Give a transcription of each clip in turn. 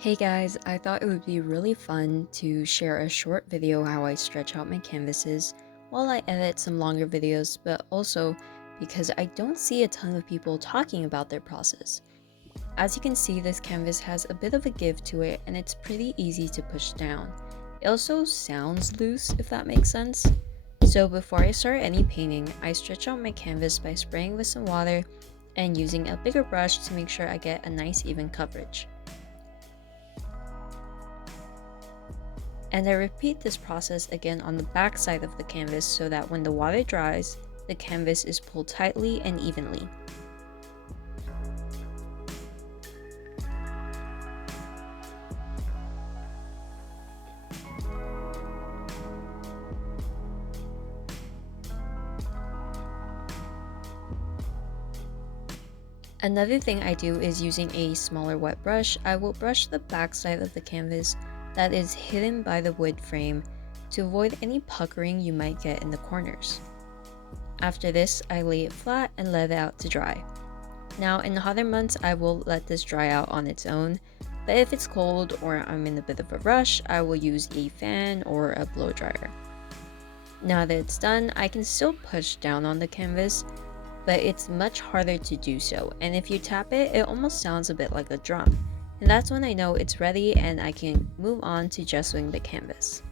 Hey guys, I thought it would be really fun to share a short video how I stretch out my canvases while I edit some longer videos, but also because I don't see a ton of people talking about their process. As you can see, this canvas has a bit of a give to it and it's pretty easy to push down. It also sounds loose, if that makes sense. So before I start any painting, I stretch out my canvas by spraying with some water and using a bigger brush to make sure I get a nice even coverage. And I repeat this process again on the back side of the canvas so that when the water dries, the canvas is pulled tightly and evenly. Another thing I do is using a smaller wet brush, I will brush the back side of the canvas that is hidden by the wood frame to avoid any puckering you might get in the corners. After this, I lay it flat and let it out to dry. Now in the hotter months, I will let this dry out on its own, but if it's cold or I'm in a bit of a rush, I will use a fan or a blow dryer. Now that it's done, I can still push down on the canvas, but it's much harder to do so, and if you tap it, it almost sounds a bit like a drum. And that's when I know it's ready and I can move on to gessoing the canvas.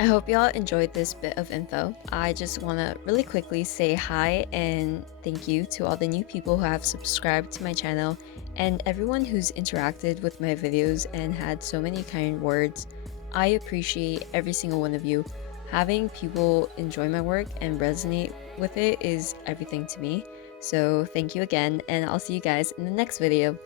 I hope y'all enjoyed this bit of info. I just want to really quickly say hi and thank you to all the new people who have subscribed to my channel and everyone who's interacted with my videos and had so many kind words. I appreciate every single one of you. Having people enjoy my work and resonate with it is everything to me. So thank you again, and I'll see you guys in the next video.